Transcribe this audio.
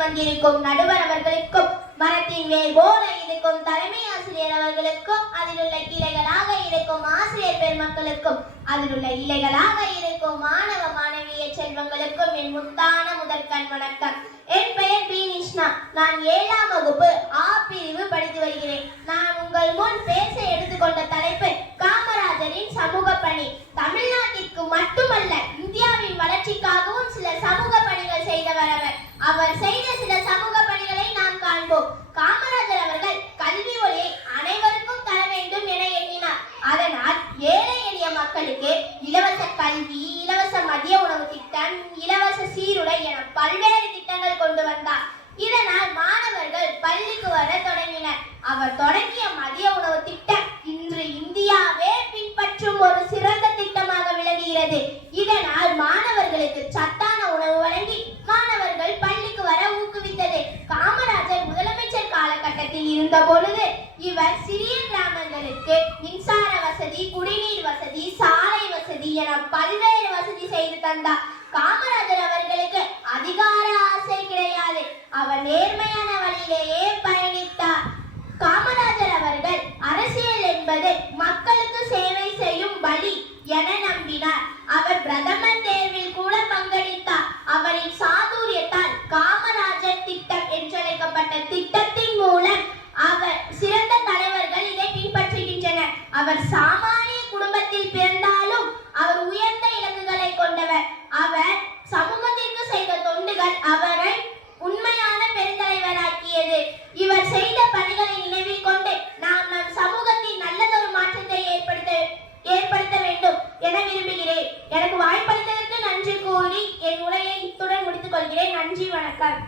வந்திருக்கும் நடுவர் அவர்களுக்கும் மரத்தின் வேர் போல இருக்கும் தலைமை ஆசிரியர் அவர்களுக்கும் அதில் உள்ள கிளைகளாக இருக்கும் ஆசிரியர் பெருமக்களுக்கும் அதில் உள்ள இலைகளாக இருக்கும் மாணவ மாணவிய செல்வங்களுக்கும் என் முத்தான முதற்கண் வணக்கம். என் பெயர் பி நிஷ்ணா. நான் ஏழாம் வகுப்பு ஆ பிரிவு படித்து வருகிறேன். நான் உங்கள் முன் பேச எடுத்துக்கொண்ட தலைப்பு காமராஜரின் சமூக பணி. தமிழ்நாட்டிற்கு மட்டும் இந்தியாவின் வளர்ச்சிக்காகவும் சில சமூக பணிகள் செய்தவர் அவர் அவர் செய்த சில சமூக பணிகளை நாம் காமராஜர் அவர்கள் கல்வி ஒளியை அனைவருக்கும் தர வேண்டும் என எண்ணினார். அதனால் ஏழை எளிய மக்களுக்கு இலவச கல்வி இலவச மதிய உணவு திட்டம் இலவச சீருடை என பல்வேறு திட்டங்கள் கொண்டு வந்தார். இதனால் மாணவர்கள் பள்ளிக்கு வர தொடங்கினர். அவர் தொடங்கிய மதிய உணவு திட்டம் இன்று இந்தியாவே பின்பற்றும் ஒரு சிறந்த திட்டமாக விளங்குகிறது. இதனால் மாணவர்களுக்கு சத்தான உணவு வழங்கி மாணவர்கள் பள்ளிக்கு வர ஊக்குவித்தது காமராஜர் முதலமைச்சர் காலகட்டத்தில் இருந்த பொழுது இவர் சிறிய கிராமங்களுக்கு மின்சார வசதி குடிநீர் வசதி சாலை வசதி என பல்வேறு வசதி செய்து தந்தார். காமராஜர் அவர்களுக்கு அதிகார ஆசை கிடையாது. அவர் நேர்மையான வழியிலேயே பயணித்தார். காமராஜர் அவர்கள் அரசியல் என்பது மக்களுக்கு சேவை செய்யும் வழி என நம்பினார். அவர் பிரதமர் தேர்வில் கூட பங்கெடுத்தார். அவரின் சாதுரியத்தால் காமராஜர் அவர் சாமானிய குடும்பத்தில் பிறந்தாலும் அவர் உயர்ந்த இலக்குகளை கொண்டவர். அவர் சமூகத்திற்கு செய்த தொண்டுகள் அவரை உண்மையான பெருந்தலைவராக்கியது இவர் செய்த பணிகளை நினைவில் கொண்டு நாம் நம் சமூகத்தில் நல்லதொரு மாற்றத்தை ஏற்படுத்த ஏற்படுத்த வேண்டும் என விரும்புகிறேன். எனக்கு வாய்ப்பளித்ததற்கு நன்றி கூறி என் உரையை இத்துடன் முடித்துக் கொள்கிறேன். நன்றி வணக்கம்.